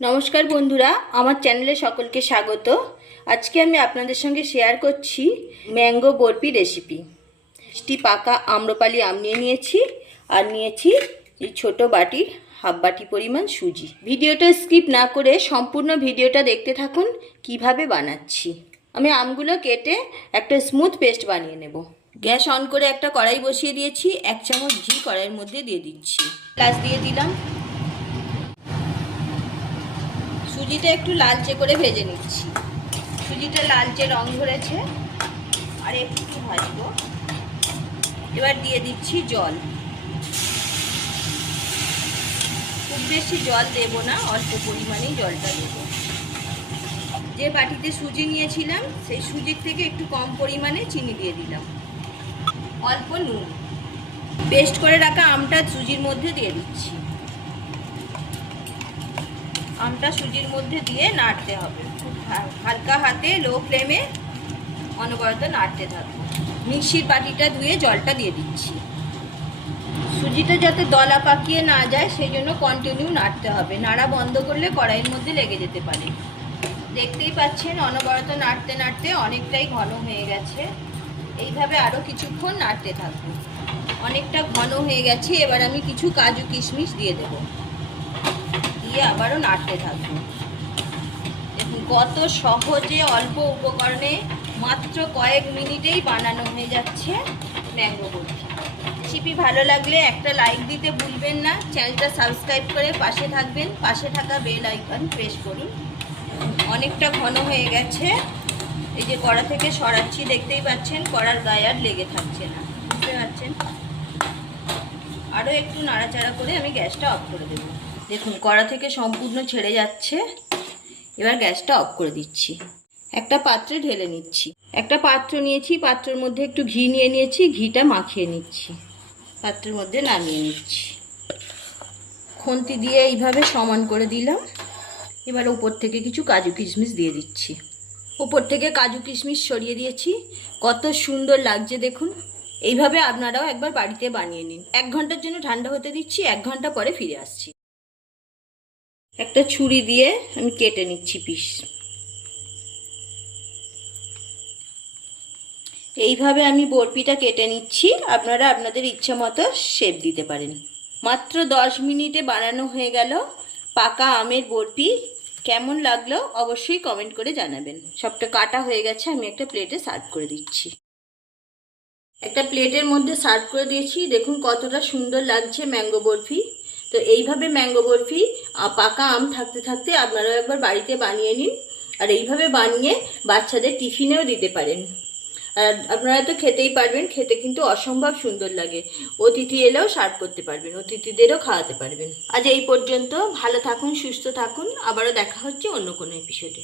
নমস্কার বন্ধুরা, আমার চ্যানেলে সকলকে স্বাগত। আজকে আমি আপনাদের সঙ্গে শেয়ার করছি ম্যাঙ্গো বরফি রেসিপি। মিষ্টি পাকা আম্রপালি আম নিয়ে নিয়েছি আর নিয়েছি এই ছোটো বাটির হাফ বাটি পরিমাণ সুজি। ভিডিওটা স্কিপ না করে সম্পূর্ণ ভিডিওটা দেখতে থাকুন কিভাবে বানাচ্ছি। আমি আমগুলো কেটে একটা স্মুথ পেস্ট বানিয়ে নেব। গ্যাস অন করে একটা কড়াই বসিয়ে দিয়েছি। 1 চামচ ঘি কড়াইয়ের মধ্যে দিয়ে দিচ্ছি। এলাচ দিয়ে দিলাম। সুজিটা একটু লালচে করে ভেজে নিচ্ছি। সুজিটা লালচে রং ধরেছে, আর একটু ভাজবো। এবার দিয়ে দিচ্ছি জল। খুব বেশি জল দেব না, অল্প পরিমাণেই জলটা দেব। যে বাটিতে সুজি নিয়েছিলাম সেই সুজির থেকে একটু কম পরিমাণে চিনি দিয়ে দিলাম, অল্প নুন। পেস্ট করে রাখা আমটা সুজির মধ্যে দিয়ে দিচ্ছি। আমটা সুজির মধ্যে দিয়ে নাড়তে হবে, খুব হালকা হাতে লো ফ্লেমে অনবরত নাড়তে থাকবো। মিক্সির বাটিটা ধুয়ে জলটা দিয়ে দিচ্ছি। সুজিটা যাতে দলা পাকিয়ে না যায় সেই জন্য কন্টিনিউ নাড়তে হবে। নাড়া বন্ধ করলে কড়াইয়ের মধ্যে লেগে যেতে পারে। দেখতেই পাচ্ছেন অনবরত নাড়তে নাড়তে অনেকটাই ঘন হয়ে গেছে। এইভাবে আরও কিছুক্ষণ নাড়তে থাকবো। অনেকটা ঘন হয়ে গেছে। এবার আমি কিছু কাজু কিশমিশ দিয়ে দেবো, দিয়ে আবারও নাড়তে থাকবো। দেখুন কত সহজে অল্প উপকরণে মাত্র কয়েক মিনিটেই বানানো হয়ে যাচ্ছে ম্যাঙ্গো বরফি। রেসিপি ভালো লাগলে একটা লাইক দিতে ভুলবেন না। চ্যানেলটা সাবস্ক্রাইব করে পাশে থাকবেন। পাশে থাকা বেল আইকন প্রেস করুন। অনেকটা ঘন হয়ে গেছে। এই যে কড়া থেকে সরাচ্ছি, দেখতেই পাচ্ছেন কড়ার গায়ে আর লেগে থাকছে না, বুঝতে পারছেন। আরও একটু নাড়াচাড়া করে আমি গ্যাসটা অফ করে দেবো। দেখুন কড়া থেকে সম্পূর্ণ ছেড়ে যাচ্ছে। এবার গ্যাসটা অফ করে দিচ্ছি। একটা পাত্রে ঢেলে নিচ্ছি। একটা পাত্র নিয়েছি, পাত্রের মধ্যে একটু ঘি নিয়ে নিয়েছি। ঘিটা মাখিয়ে নিচ্ছি, পাত্রের মধ্যে নামিয়ে নিচ্ছি। খুন্তি দিয়ে এইভাবে সমান করে দিলাম। এবার উপর থেকে কিছু কাজু কিশমিশ দিয়ে দিচ্ছি। উপর থেকে কাজু কিশমিশ সরিয়ে দিয়েছি। কত সুন্দর লাগছে দেখুন। এইভাবে আপনারাও একবার বাড়িতে বানিয়ে নিন। 1 ঘন্টার জন্য ঠান্ডা হতে দিচ্ছি। 1 ঘন্টা পরে ফিরে আসছি। একটা ছুরি দিয়ে আমি কেটে নিচ্ছি পিস। এইভাবে আমি বরফিটা কেটে নিচ্ছি। আপনারা আপনাদের ইচ্ছা মতো শেপ দিতে পারেন। মাত্র 10 মিনিটে বানানো হয়ে গেল পাকা আমের বরফি। কেমন লাগলো অবশ্যই কমেন্ট করে জানাবেন। সবটা কাটা হয়ে গেছে। আমি একটা প্লেটে সার্ভ করে দিচ্ছি। একটা প্লেটের মধ্যে সার্ভ করে দিয়েছি। দেখুন কতটা সুন্দর লাগছে ম্যাঙ্গো বরফি। তো এইভাবে ম্যাঙ্গো বরফি পাকা আম থাকতে থাকতে আপনারাও একবার বাড়িতে বানিয়ে নিন। আর এইভাবে বানিয়ে বাচ্চাদের টিফিনেও দিতে পারেন। আর আপনারা তো খেতেই পারবেন। খেতে কিন্তু অসম্ভব সুন্দর লাগে। অতিথি এলেও সার্ভ করতে পারবেন, অতিথিদেরও খাওয়াতে পারবেন। আজ এই পর্যন্ত। ভালো থাকুন, সুস্থ থাকুন। আবারও দেখা হচ্ছে অন্য কোনো এপিসোডে।